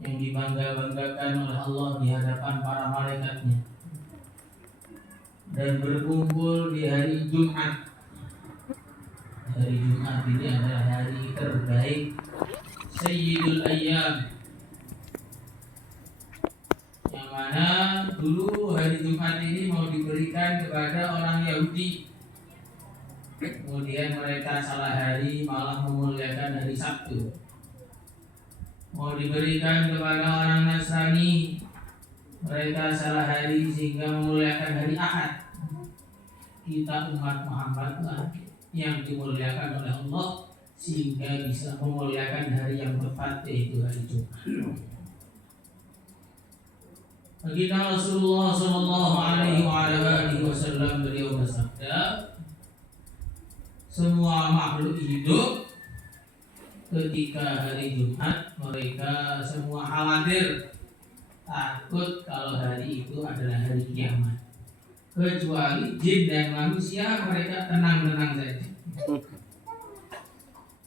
yang dibangga-banggakan oleh Allah di hadapan para malaikatnya, dan berkumpul di hari Jumat. Hari Jumat ini adalah hari terbaik, Sayyidul Ayyam, yang mana dulu hari Jumat ini mau diberikan kepada orang Yahudi, kemudian mereka salah hari malah memuliakan hari Sabtu. Mau diberikan kepada orang Nasrani, mereka salah hari sehingga memuliakan hari Ahad. Kita umat Muhammad lah yang dimuliakan oleh Allah sehingga bisa memuliakan hari yang tepat, yaitu hari Jumat. Baginda Rasulullah Sallallahu Alaihi Wasallam beliau bersabda, semua makhluk hidup ketika hari Jumat mereka semua khawatir, takut kalau hari itu adalah hari kiamat. Kecuali jin dan manusia, mereka tenang-tenang saja.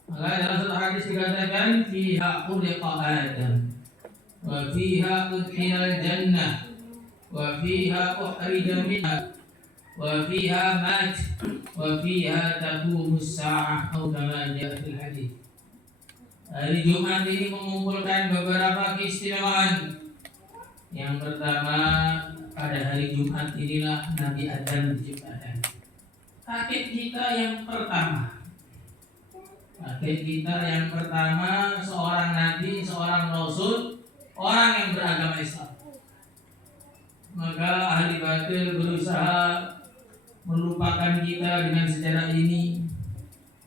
Maka dalam satu hadis dikatakan, fiha khuliqa Adam, wa fiha udkhilal jannah, wa fiha ukhrija minha, wa fiha mat, wa fiha taqumus sa'ah, atau kama jaa fil hadis. Hari Jumat ini mengumpulkan beberapa keistimewaan. Yang pertama, pada hari Jumat inilah Nabi Adam diciptakan. Kakek kita yang pertama. Kakek kita yang pertama seorang nabi, seorang rasul, orang yang beragama Islam. Maka ahli batil berusaha melupakan kita dengan sejarah ini,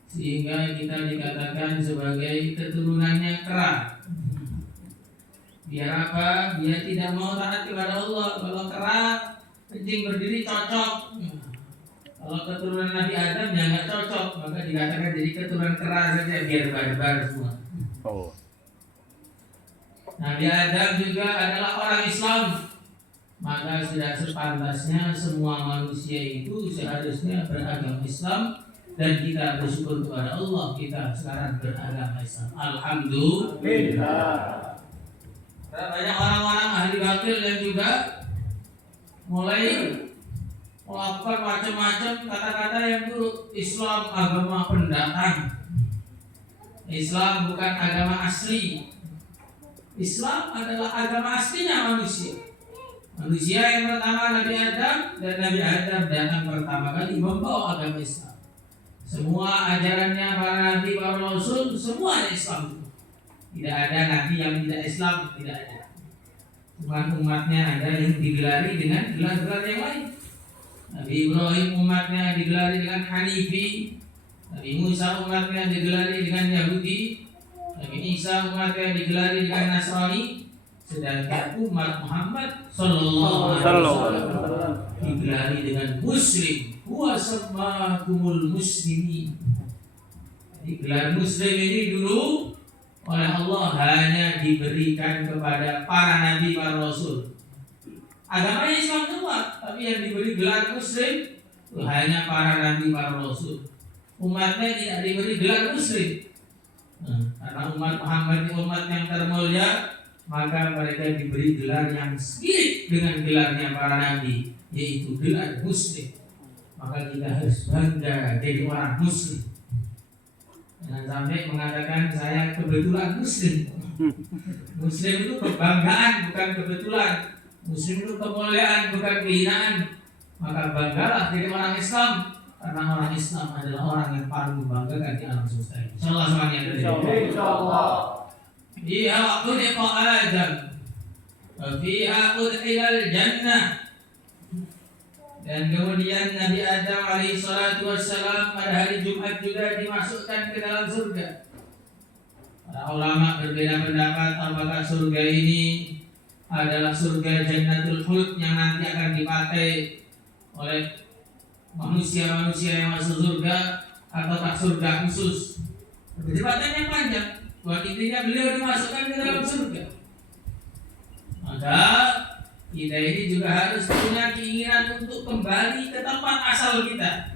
sehingga kita dikatakan sebagai keturunannya kera. Biar apa? Biar tidak mau taat kepada Allah. Kalau kera, kencing berdiri cocok. Kalau keturunan Nabi Adam ya nggak cocok, maka dikatakan jadi keturunan kera saja biar barbar semua. Nabi Adam juga adalah orang Islam, maka sudah sepantasnya semua manusia itu seharusnya beragama Islam. Dan kita bersyukur kepada Allah, kita sekarang beragama Islam. Alhamdulillah. Banyak orang-orang ahli batil yang juga mulai melakukan macam-macam kata-kata yang buruk. Islam agama pendatang, Islam bukan agama asli. Islam adalah agama aslinya manusia. Manusia yang pertama Nabi Adam, dan Nabi Adam datang pertama kali membawa agama Islam. Semua ajarannya para nabi, para rasul, semua ada Islam. Tidak ada nabi yang tidak Islam, tidak ada. Cuma umatnya ada yang digelari dengan gelar-gelar yang lain. Nabi Ibrahim umatnya digelari dengan Hanifi, Nabi Musa umatnya digelari dengan Yahudi, Nabi Isa umatnya digelari dengan Nasrani, sedangkan umat Muhammad Sallallahu Alaihi Wasallam digelari dengan Muslim. Huwa sammakumul muslimin. Gelar Muslim ini dulu oleh Allah hanya diberikan kepada para nabi, para rasul. Agamanya Islam semua, tapi yang diberi gelar Muslim itu hanya para nabi, para rasul. Umatnya tidak diberi gelar Muslim. Karena umat Muhammad ini umat yang termulia, maka mereka diberi gelar yang mirip dengan gelarnya para nabi, yaitu gelar Muslim. Maka kita harus bangga jadi orang Muslim. Jangan sampai mengatakan saya kebetulan Muslim. Muslim itu kebanggaan, bukan kebetulan. Muslim itu kemuliaan, bukan kehinaan. Maka banggalah jadi orang Islam, karena orang Islam adalah orang yang paling membanggakan di alam semesta ini. Insyaallah semuanya dari insyaallah. Fiha khuliqa Adam, wa fiha udkhilal jannah. Dan kemudian Nabi Adam alaihissalatu wassalam pada hari Jumat juga dimasukkan ke dalam surga. Para ulama berbeda pendapat apakah surga ini adalah surga Jannatul Khuld yang nanti akan dipakai oleh manusia-manusia yang masuk surga, ataukah surga khusus. Perdebatan yang panjang. Buat intinya beliau dimasukkan ke dalam surga. Maka kita ini juga harus punya keinginan untuk kembali ke tempat asal kita.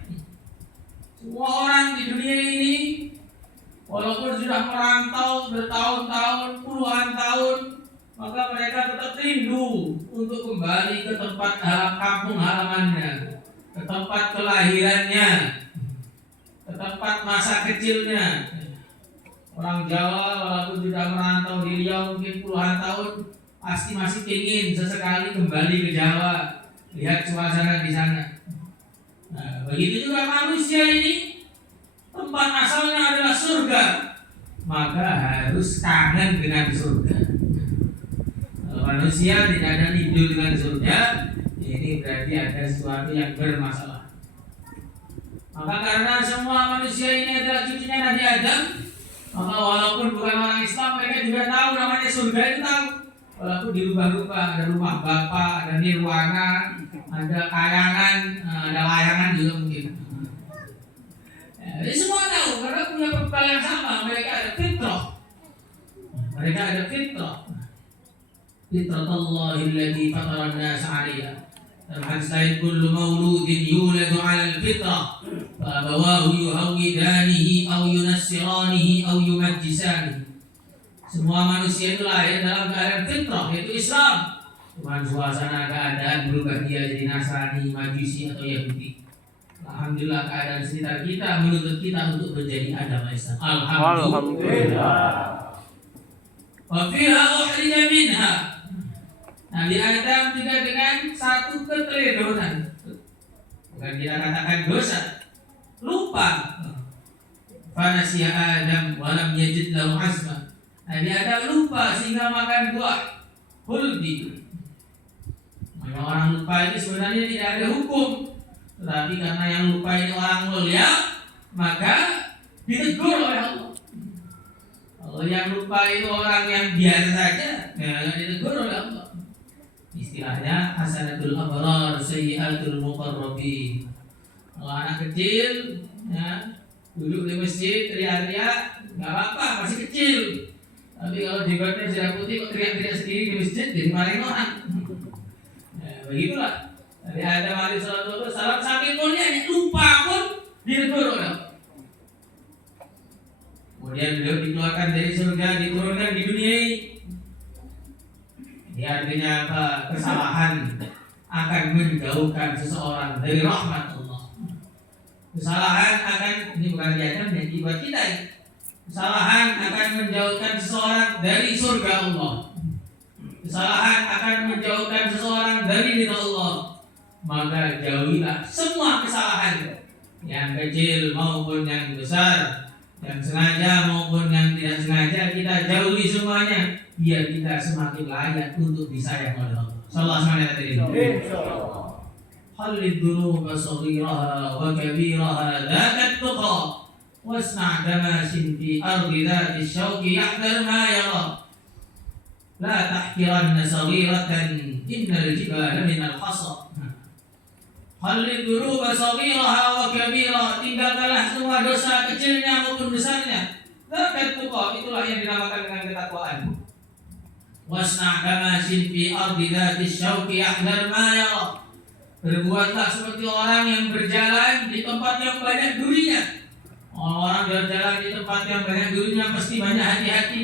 Semua orang di dunia ini, walaupun sudah merantau bertahun-tahun, puluhan tahun, maka mereka tetap rindu untuk kembali ke tempat kampung halamannya, ke tempat kelahirannya, ke tempat masa kecilnya. Orang Jawa walaupun sudah merantau di Riau mungkin puluhan tahun, pasti masih ingin sesekali kembali ke Jawa, lihat suasana di sana. Nah, begitu juga manusia ini, tempat asalnya adalah surga, maka harus kangen dengan surga. Kalau manusia tidak ada rindu dengan surga, ini berarti ada sesuatu yang bermasalah. Maka karena semua manusia ini adalah cucunya Nabi Adam, maka walaupun bukan orang Islam, mereka juga tahu namanya surga itu tahu. Walaupun dirubah-rubah, ada rumah bapa, ada nirwana, ada kayangan, ada layangan juga mungkin. Jadi semua tahu karena punya bekal yang sama. Mereka ada fitrah. Mereka ada fitrah. Fitrah Allahil ladzi fatara an-nas 'alaiha. Hadis lain kullu mauludin yuladu 'alal fitrah fa abawahu yuhawidanihi aw yunassiranihi aw yumajjisanihi. Semua manusia itu lahir dalam keadaan fitrah, yaitu Islam. Cuman suasana keadaan berubah dia jadi Nasrani, Majusi atau Yahudi. Alhamdulillah keadaan sekitar kita menuntut kita untuk menjadi agama Islam. Alhamdulillah. Wa fiha ukhrija minha. Nabi Adam juga dengan satu keteledoran, bukan kita katakan dosa, lupa. Fanasiya Adam walam yajid lahu azma. Nabi Adam lupa sehingga makan buah khuldi. Maka orang lupa ini sebenarnya tidak ada hukum, tetapi karena yang lupa ini orang mulia, maka ditegur oleh Allah. Kalau yang lupa itu orang yang biasa saja, ya ditegur oleh Allah. Istilahnya hasanatul abrar sayyiatul muqarrabin. Kalau anak kecil ya, duduk di masjid teriak-teriak nggak apa-apa, masih kecil. Tapi kalau jenggotnya sudah putih kok teriak-teriak sendiri di masjid jadi maling orang. Ya, begitulah. Dari Adam alaihissalam saking mulianya lupa pun ditegur oleh Allah. Kemudian beliau dikeluarkan dari surga, diturunkan di dunia ini. Ini artinya apa? Kesalahan akan menjauhkan seseorang dari rahmat Allah. Kesalahan akan, ini bukan diajarkan jadi buat kita ini. Kesalahan akan menjauhkan seseorang dari surga Allah. Kesalahan akan menjauhkan seseorang dari ridha Allah. Maka jauhilah semua kesalahan, yang kecil maupun yang besar, yang sengaja maupun yang tidak sengaja, kita jauhi semuanya biar kita semakin layak untuk disayang oleh Allah. Sallallahu alaihi wasallam. Khalid dunuba saghiraha wa kabiraha dzakat tuqa wasna' damasin fi ardi dzati syauqi yahdar ma yara. La tahkiranna saghiratan innal jibala minal hasa. Khalid dunuba saghiraha wa kabiraha, tinggalkanlah semua dosa kecilnya maupun besarnya. Dzakat tuqa, itulah yang dinamakan dengan ketakwaan. Wasna' damasin fi ardi dzati syauqi yahdar ma yara. Berbuatlah seperti orang yang berjalan di tempat yang banyak durinya. Orang berjalan di tempat yang banyak durinya pasti banyak hati-hati.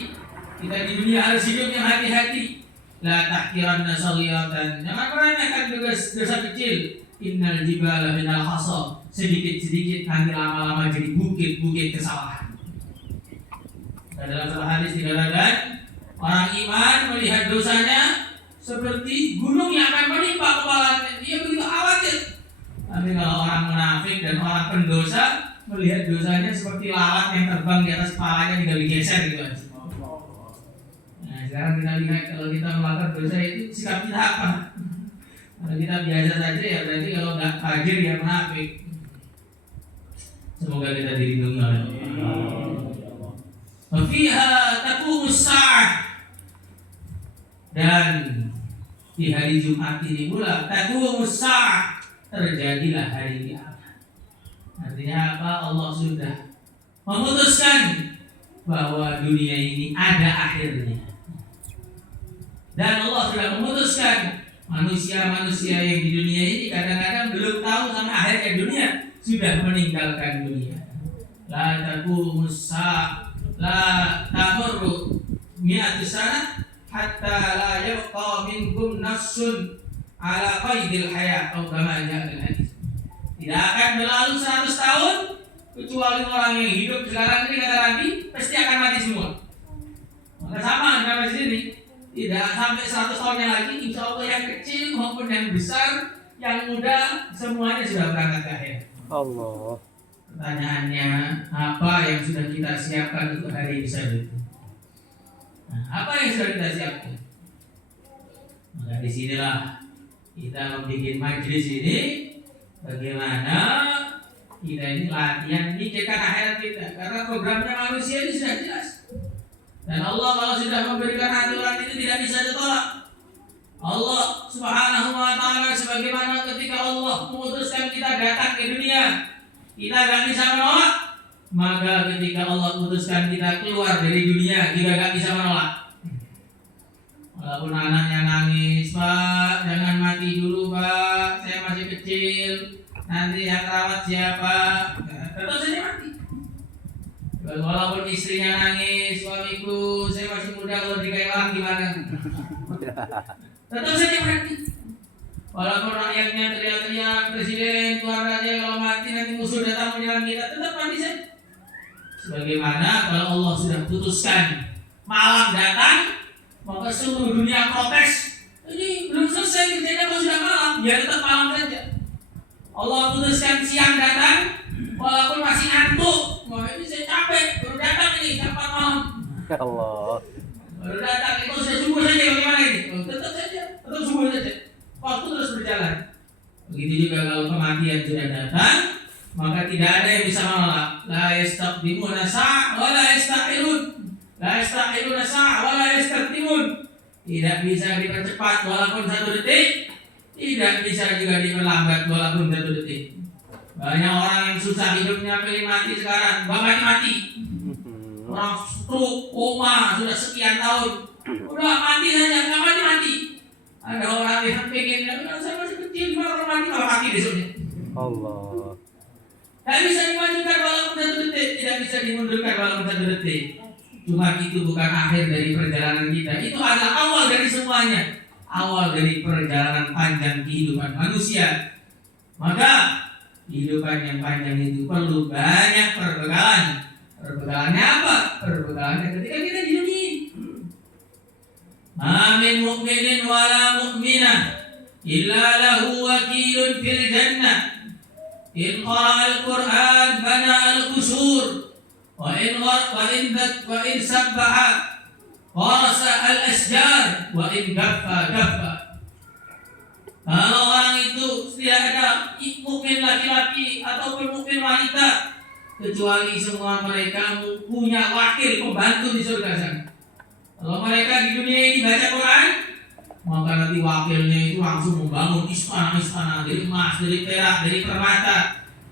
Kita di dunia harus hidup yang hati-hati. La tahkiranna saghiratan, jangan meremehkan dosa kecil. Innal jibala minal hasa, sedikit-sedikit nanti lama-lama jadi bukit-bukit kesalahan. Dan dalam salah hadis dikatakan, orang iman melihat dosanya seperti gunung yang akan menimpa kepalanya, dia begitu khawatir. Tapi kalau orang munafik dan orang pendosa melihat dosanya seperti lalat yang terbang di atas kepalanya tinggal digeser gitu aja. Nah sekarang kita lihat kalau kita melakukan dosa itu sikap kita apa? Kalau kita biasa saja ya berarti kalau nggak fajir ya munafik. Semoga kita dilindungi oleh Allah. Fiha taqumus sa'ah, dan di hari Jumat ini pula taqumus sa'ah, terjadilah hari kiamat. Artinya apa? Allah sudah memutuskan bahwa dunia ini ada akhirnya. Dan Allah sudah memutuskan manusia-manusia yang di dunia ini kadang-kadang belum tahu sama akhirnya dunia, sudah meninggalkan dunia. La taqumus sa'ah, la tamurru mi'atus sanah hatta la yabqa minkum nafsun ala qaidil hayat atau kama ja'al hadis. Tidak akan berlalu 100 tahun kecuali orang yang hidup sekarang ini kata Nabi pasti akan mati semua. Maka sama dengan di sini, tidak sampai 100 tahunnya lagi, insya Allah yang kecil maupun yang besar, yang muda semuanya sudah berangkat ke akhirat. Allah. Pertanyaannya, apa yang sudah kita siapkan untuk hari besar itu? Nah, apa yang sudah kita siapkan? Maka disinilah kita membuat majelis ini, bagaimana kita ini latihan mikirkan akhirat kita, karena programnya manusia ini sudah jelas. Dan Allah kalau sudah memberikan aturan itu tidak bisa ditolak. Allah Subhanahu wa ta'ala sebagaimana ketika Allah memutuskan kita datang ke dunia, kita gak bisa menolak. Maka ketika Allah memutuskan kita keluar dari dunia, kita gak bisa menolak. Walaupun anaknya nangis, Pak, jangan mati dulu Pak, saya masih kecil, nanti yang rawat siapa? Tetap saja mati. Walaupun istrinya nangis, suamiku, saya masih muda, kalau dikai orang gimana? Tetap saja mati. Walaupun rakyatnya teriak-teriak, presiden, tuan raja, kalau mati nanti musuh datang menyerang kita, tetap mati saja. Sebagaimana kalau Allah sudah putuskan malam datang, maka seluruh dunia protes. Ini belum selesai kerjanya kalau sudah malam, ya tetap malam saja. Allah putuskan siang datang, walaupun masih ngantuk, wah ini saya capek, baru datang ini, dapat malam. Allah. Baru datang, itu sudah subuh saja, bagaimana ini? Tetap saja, tetap subuh saja. Waktu terus berjalan. Begitu juga kalau kematian sudah datang, maka tidak ada yang bisa menolak. La yastaqdimuna sa' wa la yasta'khirun. La yasta'khiruna sa' wa la yastaqdimun. Tidak bisa dipercepat walaupun 1 detik, tidak bisa juga diperlambat walaupun 1 detik. Banyak orang yang susah hidupnya pilih mati sekarang, mati. Orang stroke, koma sudah sekian tahun, udah mati saja, nggak mati. Ada orang yang pengen, saya masih kecil, malah mati besoknya. Allah. Tidak bisa dimajukan walaupun 1 detik, tidak bisa dimundurkan walaupun 1 detik. Cuma itu bukan akhir dari perjalanan kita, itu adalah awal dari semuanya, awal dari perjalanan panjang kehidupan manusia. Maka kehidupan yang panjang itu perlu banyak perbekalan. Perbekalannya apa? Perbekalannya ketika kita di dunia. Ma min mu'minin wala mu'minah illa lahu wakilun fil jannah. In qara'a al-Qur'an bana al-qusur wa in sabbaha qarasa al-asjar wa in gaffa. Kalau orang itu tidak ada mukmin laki-laki ataupun mukmin wanita, kecuali semua mereka punya wakil pembantu di surga sana. Kalau mereka di dunia ini baca Quran, maka nanti wakilnya itu langsung membangun istana-istana dari emas, dari perak, dari permata,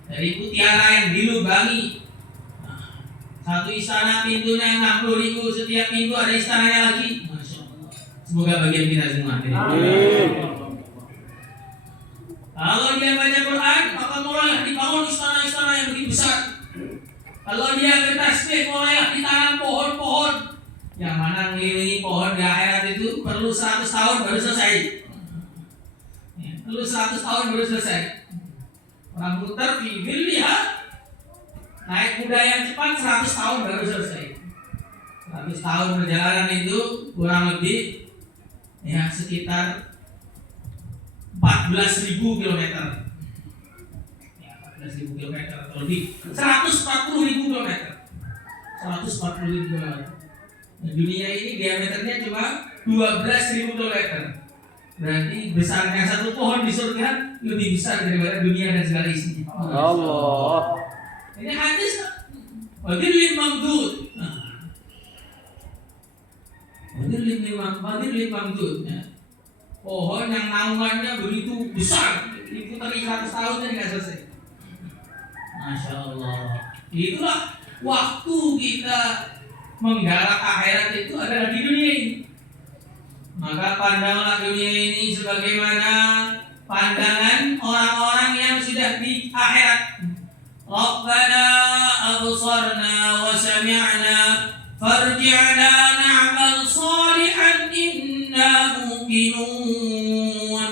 dari mutiara yang dilubangi. Nah, 1 istana pintunya 60.000, setiap pintu ada istananya lagi. Masya Allah. Semoga bagian kita semua. Kalau dia baca Quran, maka mulai dibangun istana-istana yang begitu besar. Kalau dia bertasbih, mulai ditanam pohon-pohon, yang mana ngelilingi pohon di akhirat itu perlu 100 tahun baru selesai. Perlu 100 tahun baru selesai. Orang muter di lihat naik kuda yang cepat 100 tahun baru selesai. 100 tahun perjalanan itu kurang lebih ya sekitar 14.000 kilometer. 14.000 kilometer atau lebih 140.000 kilometer. 140.000 kilometer. Nah, dunia ini diameternya cuma 12.000 kilometer. Berarti besarnya 1 pohon di surga lebih besar daripada dunia dan segala isinya. Allah. Ini hadis Wadillim mamdud. Wadillim mamdud. Pohon yang naungannya begitu besar, diputari 100 tahun dan tidak selesai. Masya Allah. Itulah waktu kita menggarap akhirat itu adalah di dunia ini. Maka pandanglah dunia ini sebagaimana pandangan orang-orang yang sudah di akhirat. Rabbana absarna wa sami'na farji'na na'mal salihan إنا موقنون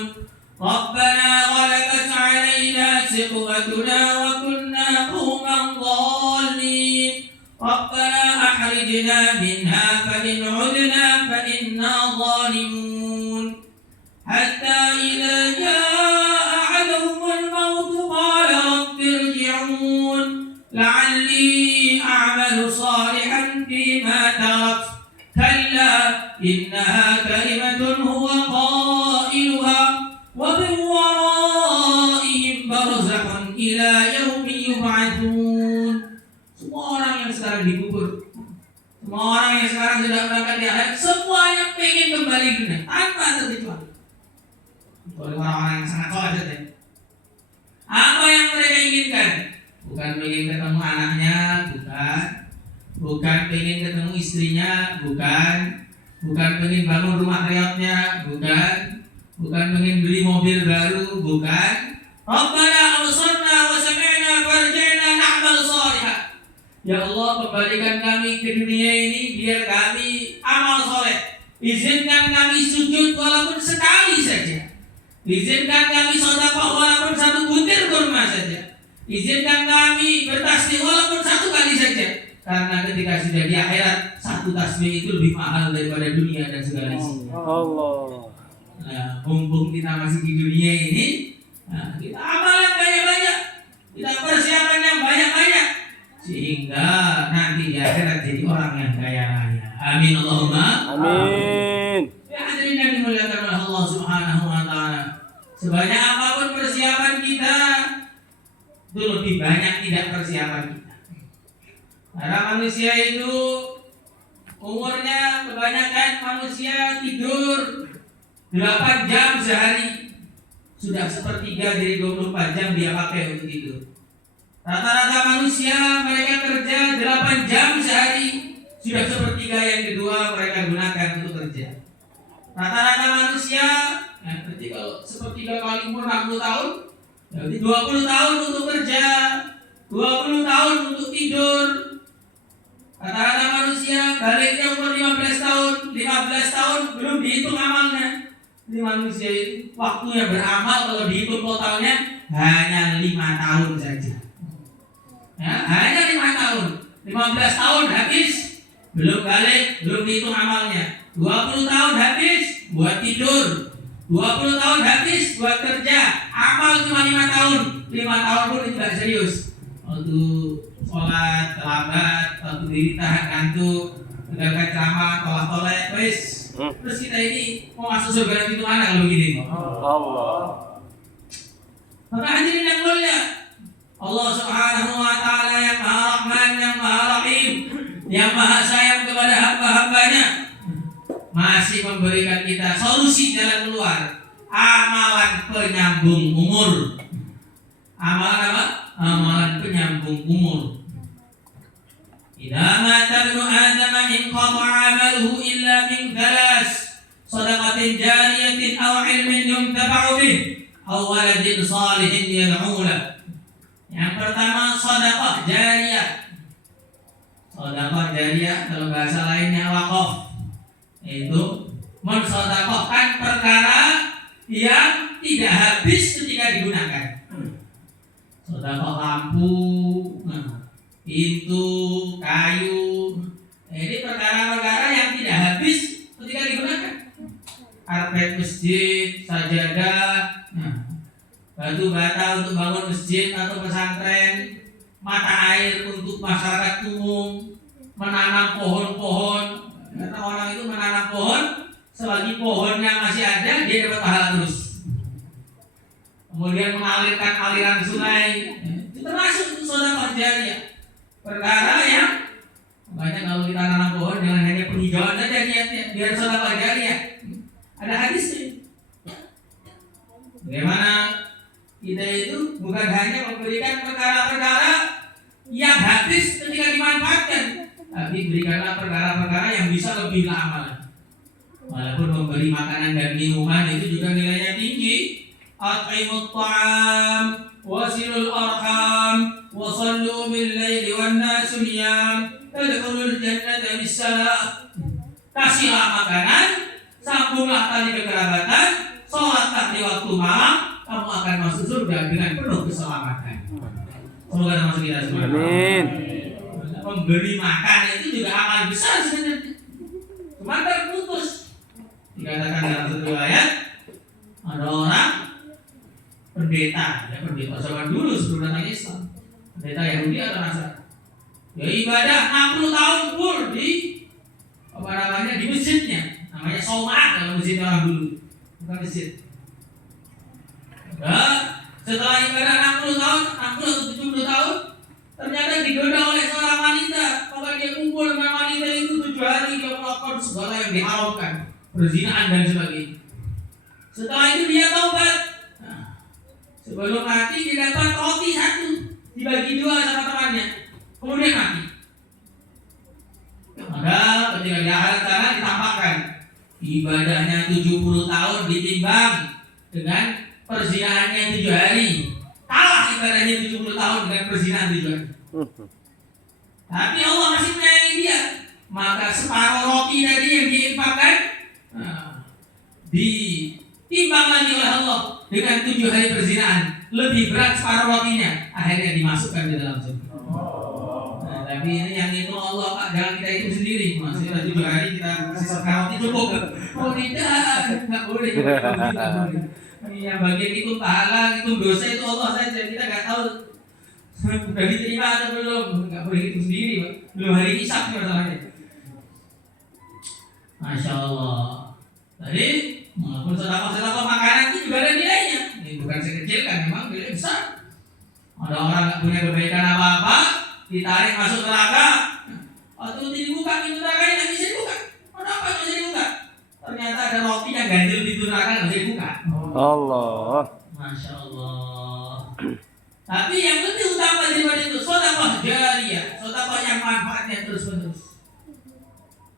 ربنا غلبت علينا شقوتنا وكنا قوما ضالين ربنا أخرجنا منها فإن عدنا فإنا ظالمون حتى إذا جاء أحدهم الموت قال رب ارجعون لعلي أعمل صالحا فيما تركت كلا إنها كلمة هو قائلها ومن ورائهم برزخ إلى يوم يبعثون. Semua orang yang sekarang dikubur, semua orang yang sekarang sudah berangkat di akhirat, semuanya pengen kembali ke dunia tanpa terkecuali. Oleh orang-orang yang sangat soleh saja. Apa yang mereka inginkan? Bukan pengen ketemu anaknya, bukan pengen ketemu istrinya, bukan pengen bangun rumah reotnya, bukan pengen beli mobil baru, bukan. Rabbana awsarna wa sami'na farji'na na'mal salihah. Ya Allah, kembalikan kami ke dunia ini biar kami amal soleh. Izinkan kami sujud walaupun sekali saja. Izinkan kami sedekah walaupun satu butir kurma saja. Izinkan kami bertasbih walaupun satu kali saja. Karena ketika sudah di akhirat, satu tasbih itu lebih mahal daripada dunia dan segala isinya. Allah. Nah, mumpung kita masih di dunia ini, kita amal yang banyak-banyak, kita persiapan yang banyak-banyak, sehingga nanti di akhirat jadi orang yang kaya-kaya. Amin Allahumma. Amin. Ya hadirin yang dimuliakan oleh Allah Subhanahu wa taala. Sebanyak apapun persiapan kita, itu lebih banyak tidak persiapan kita. Karena manusia itu umurnya kebanyakan manusia tidur 8 jam sehari. Sudah sepertiga dari 24 jam dia pakai untuk tidur. Rata-rata manusia mereka kerja 8 jam sehari. Sudah sepertiga yang kedua mereka gunakan untuk kerja. Rata-rata manusia berarti kalau sepertiga kali umur 60 tahun, berarti 20 tahun untuk kerja, 20 tahun untuk tidur. Rata-rata manusia baliknya umur 15 tahun, 15 tahun belum dihitung amalnya. Ini manusia itu waktunya beramal kalau dihitung totalnya hanya 5 tahun saja. Ya, hanya 5 tahun. 15 tahun habis, belum balik, belum dihitung amalnya. 20 tahun habis buat tidur. 20 tahun habis buat kerja. Amal cuma 5 tahun. 5 tahun pun tidak serius. Waktu sholat terlambat, waktu diri tahan ngantuk, mendengarkan ceramah, tolak-tolak, terus kita ini mau masuk surga itu mana kalau begini? Allah. Maka hadirin yang mulia, Allah Subhanahu wa taala yang Maha Rahman, yang Maha Rahim, yang Maha sayang kepada hamba-hambanya, masih memberikan kita solusi jalan keluar. Amalan penyambung umur. Amalan apa? Amalan penyambung umur. Idza mata ibnu Adam inqata'a 'amaluhu illa min thalas, shadaqatin jariyatin aw 'ilmin yuntafa'u bih, aw waladin shalihin yad'u lahu. Yang pertama sedekah jariyah. Sedekah jariyah kalau bahasa lainnya wakaf. Itu mensedekahkan perkara yang tidak habis ketika digunakan. Sedekah lampu, pintu, kayu. Ini perkara-perkara yang tidak habis ketika digunakan. Karpet masjid, sajadah, batu bata untuk bangun masjid atau pesantren, mata air untuk masyarakat umum, menanam pohon-pohon. Karena orang itu menanam pohon, selagi pohonnya masih ada, dia dapat pahala terus. Kemudian mengalirkan aliran sungai, itu termasuk sedekah jariyah. Perkara yang banyak kalau kita nanam pohon dengan hanya penghijauan saja niatnya, biar sedekah jariyah. Ada hadisnya. Bagaimana kita itu bukan hanya memberikan perkara-perkara yang habis ketika dimanfaatkan, tapi berikanlah perkara-perkara yang bisa lebih lama. Walaupun memberi makanan dan minuman itu juga nilainya tinggi. At'imut ta'am, wasilul arham, wasallu bil laili wan nasu niyam, tadkhulul jannata bisalam. Kasihlah makanan sambunglah tali kekerabatan, sholatlah di waktu malam, kamu akan masuk surga dengan penuh keselamatan. Semoga termasuk kita semua. Amin. Memberi makan itu juga amal besar sebenarnya. Cuma terputus. Dikatakan dalam satu ayat, ada orang pendeta, ya pendeta zaman dulu sebelum datang Islam, pendeta Yahudi atau Nasrani, ya ibadah 60 tahun full di di masjidnya, namanya Somah dalam masjid orang dulu, bukan masjid. Nah, setelah ibadah 60 tahun, 60 atau 70 tahun, ternyata digoda oleh seorang wanita. Maka dia kumpul dengan wanita itu 7 hari, dia melakukan segala yang diharamkan, perzinaan dan sebagainya. Setelah itu dia taubat. Nah, sebelum mati dia dapat roti 1, dibagi 2 sama temannya, kemudian mati. Maka ketika di akhirat sana ditampakkan ibadahnya 70 tahun ditimbang dengan perzinaannya 7 hari. Kalah ibadahnya 70 tahun dengan perzinahan 7 hari. Tapi Allah masih menyayangi dia. Maka separuh roti tadi yang diinfakkan ditimbang lagi oleh Allah dengan 7 hari perzinahan. Lebih berat separuh rotinya. Akhirnya dimasukkan di dalam surga. Tapi ini yang itu Allah, Pak, jangan kita hitung sendiri. Masih 7 hari kita kasih roti cukup. Oh tidak, nggak boleh. Yang bagian itu pahala, itu dosa itu Allah saja. Kita nggak tahu sudah diterima atau belum. Nggak boleh hitung sendiri, Pak. Belum hari hisab masalahnya. Masya Allah. Tadi walaupun sedekah makanan itu juga ada nilainya. Ini bukan sekecil kan, memang nilai besar. Ada orang nggak punya kebaikan apa-apa, ditarik masuk neraka, waktu dibuka pintu neraka nggak bisa dibuka. Kenapa nggak bisa dibuka? Ternyata ada roti yang ganjil pintu neraka nggak bisa dibuka. Allah. Masya Allah. Tapi yang lebih utama daripada itu, sedekah jariyah, sedekah yang manfaatnya terus menerus.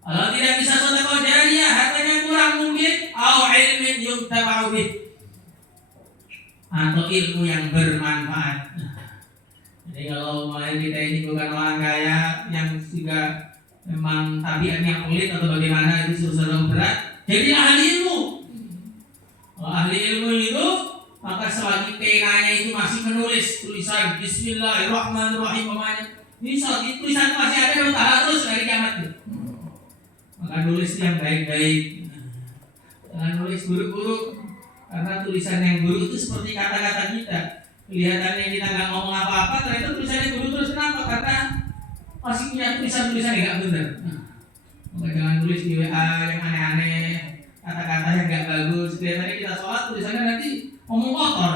Kalau tidak bisa sedekah jariyah, hartanya kurang mungkin, au ilmin yuntaba'u bih, atau ilmu yang bermanfaat. Jadi kalau mulai kita ini bukan orang kaya yang juga memang tabiatnya pelit atau bagaimana, itu susah berat, jadi ahli ilmu. Kalau ahli ilmu itu, maka selagi penanya itu masih menulis tulisan Bismillahirrahmanirrahim, bisa tulisan masih ada dan harus dari kiamat itu. Maka nulis yang baik-baik, jangan nulis buruk-buruk, karena tulisan yang buruk itu seperti kata-kata kita. Kelihatannya kita nggak ngomong apa-apa, ternyata tulisannya buruk terus. Kenapa? Karena masih punya tulisan-tulisan yang nggak benar. Maka jangan tulis di WA yang aneh-aneh, kata-kata yang nggak bagus. Kelihatannya kita sholat, tulisannya nanti ngomong kotor.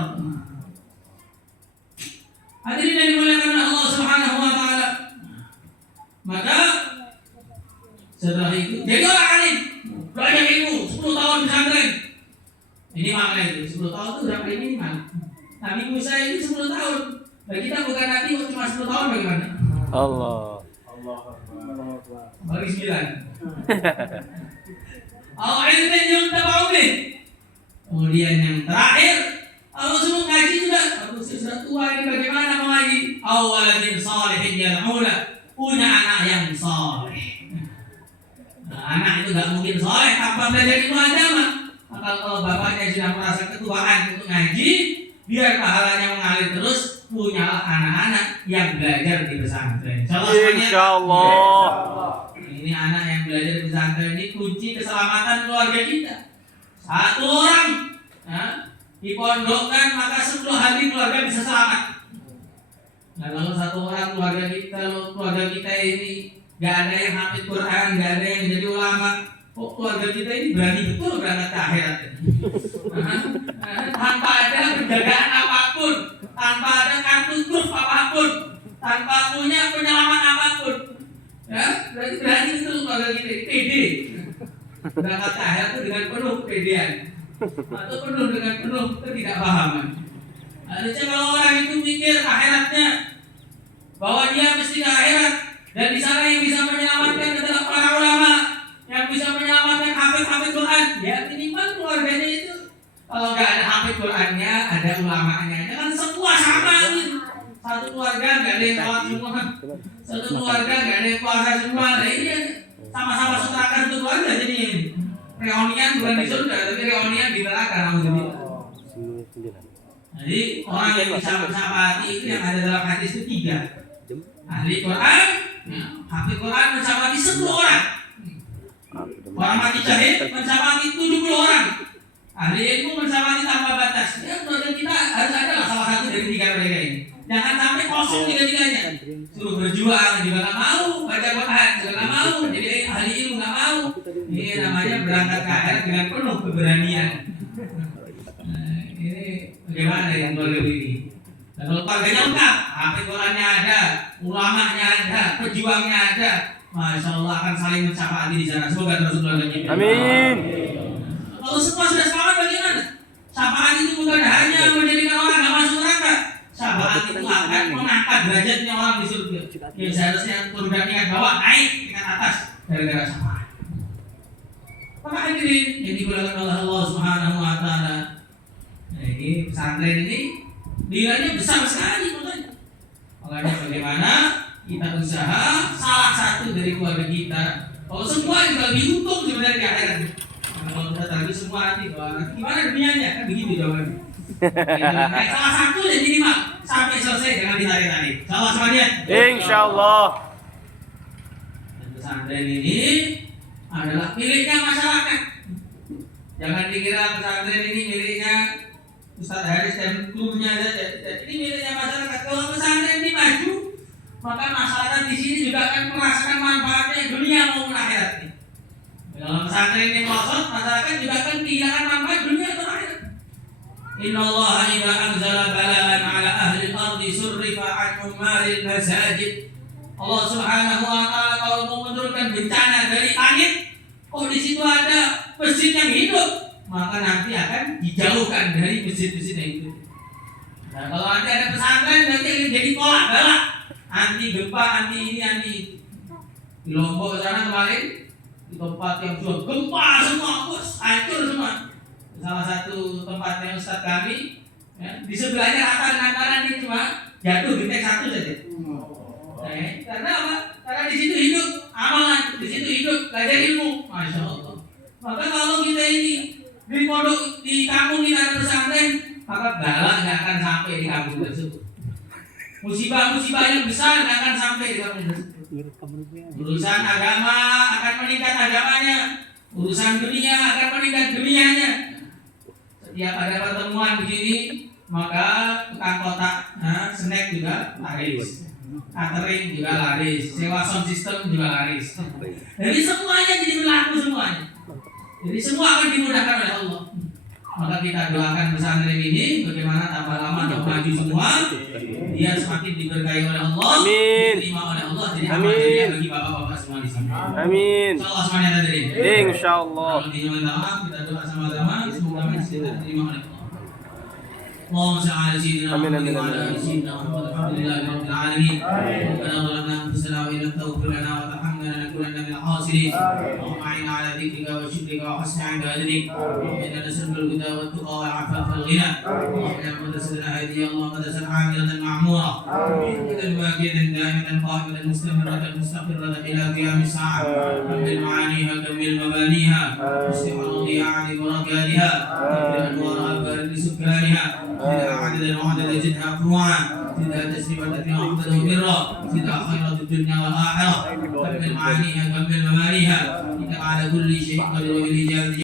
Hadirin yang dimuliakan Allah Subhanahu Wa Taala. Maka setelah itu jadi orang alim, belajar ilmu 10 tahun pesantren. Ini makna itu 10 tahun itu berapa ini minimal. Nabi Musa ini 10 tahun. Bagi kita bukan Nabi cuma 10 tahun, bagaimana? Allah. Bagi 9. Al-ilmin yuntaba'u bih. Kemudian yang terakhir, kalau semua ngaji sudah tua ini bagaimana mengaji? Awaladin salihin yad'ula, punya anak yang saleh. Anak itu gak mungkin saleh tanpa belajar ilmu agama. Maka kalau bapaknya sudah merasa ketuaan untuk ngaji, biar pahalanya mengalir terus, punyalah anak-anak yang belajar di pesantren. Insyaallah. Ini anak yang belajar di pesantren ini kunci keselamatan keluarga kita. Satu orang dipondokkan, maka 10 hari keluarga bisa selamat. Nah, kalau satu orang keluarga kita ini gak ada yang hafid Quran, gak ada yang jadi ulama, kok keluarga kita ini berani betul berangkat ke akhirat ini. Tanpa ada penjagaan apapun, tanpa ada kartu truf apapun, tanpa punya penyelamat apapun, ya berani betul keluarga kita ini pede berangkat ke akhirat itu dengan penuh kepedean atau penuh dengan penuh ketidakpahaman. Harusnya kalau orang itu mikir akhiratnya bahwa dia mesti ke akhirat, dan di sana yang bisa menyelamatkan adalah para ulama, yang bisa menyelamatkan hafid Quran. Ya minimal keluarganya itu kalau nggak ada hafid Qurannya, ada ulamanya. Jangan semua sama gitu. Satu keluarga nggak ada yang sholat semua, satu keluarga nggak ada yang puasa semua. Nah ini sama-sama suterakan untuk keluarga jadi ini. reunian bukan di surga, tapi reunian di neraka. Jadi orang yang bisa mensyafati itu yang ada dalam hadis itu 3. Ahli Quran, hafid Quran mensyafati 10 orang. Orang mati syahid mensyafati 70 orang. Ahli ilmu mensyafati tanpa batas. Ya, keluarga kita harus ada lah salah satu dari 3 mereka ini. Jangan sampai kosong 3-3-nya. Suruh berjuang juga nggak mau, baca Quran juga nggak mau, jadi ahli ilmu nggak mau. Ini namanya berangkat ke akhirat dengan penuh keberanian. Nah, ini bagaimana yang keluarga ini? Dan kalau keluarganya lengkap, hafid Qurannya ada, ulamanya ada, pejuangnya ada, masya Allah akan saling mensyafati di sana. Semoga terus keluarganya. Amin. Kalau semua sudah selamat bagaimana? Syafaat itu bukan hanya menjadikan orang nggak masuk neraka. Syafaat itu akan mengangkat derajatnya orang di surga. Yang seharusnya surga tingkat bawah naik tingkat atas gara-gara syafaat. Maka hadirin yang dimuliakan oleh Allah Subhanahu wa taala. Nah, ini pesantren ini nilainya besar sekali makanya. Makanya bagaimana kita usaha salah satu dari keluarga kita. Kalau semua juga lebih untung sebenarnya di akhirat. Kalau kita tadi semua nanti gimana dunianya kan begitu jawabannya. Salah satu dan minimal sampai selesai jangan ditarik-tarik. Salah semuanya. Insyaallah. Dan pesantren ini adalah miliknya masyarakat. Jangan dikira pesantren ini miliknya Ustaz Haris dan gurunya saja. Ini miliknya masyarakat. Kalau pesantren ini maju, maka masyarakat di sini juga akan merasakan manfaatnya dunia maupun akhirat. Dalam pesantren ini melosot, masyarakat juga akan kehilangan manfaat dunia atau akhirat. Inna Allah idza anzala bala'an 'ala ahli al-ardi surrifa 'an ummaril masajid. Allah Subhanahu wa taala kalau mau menurunkan bencana dari langit, oh di situ ada masjid yang hidup, maka nanti akan dijauhkan dari masjid-masjid yang hidup. Nah, kalau nanti ada pesantren nanti akan jadi tolak balak, anti gempa, anti ini, anti itu. Di Lombok sana kemarin di tempat yang sudah gempa semua, bos, hancur semua. Salah satu tempatnya Ustadz kami, ya, di sebelahnya rata dengan tanah ini cuma jatuh genteng 1 saja. Karena apa? Karena di situ hidup amalan, di situ hidup belajar ilmu, masya Allah. Maka kalau kita ini di pondok di kampung kita ada pesantren, maka bala nggak akan sampai di kampung tersebut. Musibah-musibah yang besar nggak akan sampai di kampung tersebut. Urusan agama akan meningkat agamanya, urusan dunia akan meningkat dunianya. Setiap ada pertemuan begini, maka tukang kotak, snack juga laris, catering juga laris, sewa sound system juga laris. Jadi semuanya jadi berlaku semuanya. Jadi semua akan dimudahkan oleh Allah. Maka kita doakan pesantren ini bagaimana tambah lama tambah maju semua, dia semakin diberkahi oleh Allah, diterima oleh Allah, jadi amal jariah bagi bapak-bapak semua di sini. Amin. Insyaallah semuanya hadirin. Insyaallah. Kalau diminta maaf kita doa sama-sama semoga kita diterima oleh Allah. اللهم صل على سيدنا محمد وعلى ال سيدنا محمد الحمد لله رب العالمين. ربنا ظلمنا انفسنا وان لم تغفر لنا وترحمنا لنكونن من الخاسرين. اللهم اعنا على ذكرك وشكرك وحسن عبادتك. انا نسالك الهدى والتقى والعفاف والغنى. اللهم اجعل مدرستنا هاديه، اللهم مدرسه عامله معموره. باقيه دائمه قائمه مستمره مستقره الى قيام الساعه. كمل معانيها كمل مبانيها. واصلح اراضيها عن بركاتها. كمل انوارها بارك لسكانها. زدها عددا وعددا زدها فروعا. زدها تسليما تسليما وحمدا وبرا. زدها خيرات الدنيا والاخره. كمل معانيها كمل مبانيها. انك على كل شيء قدير وبالاجابه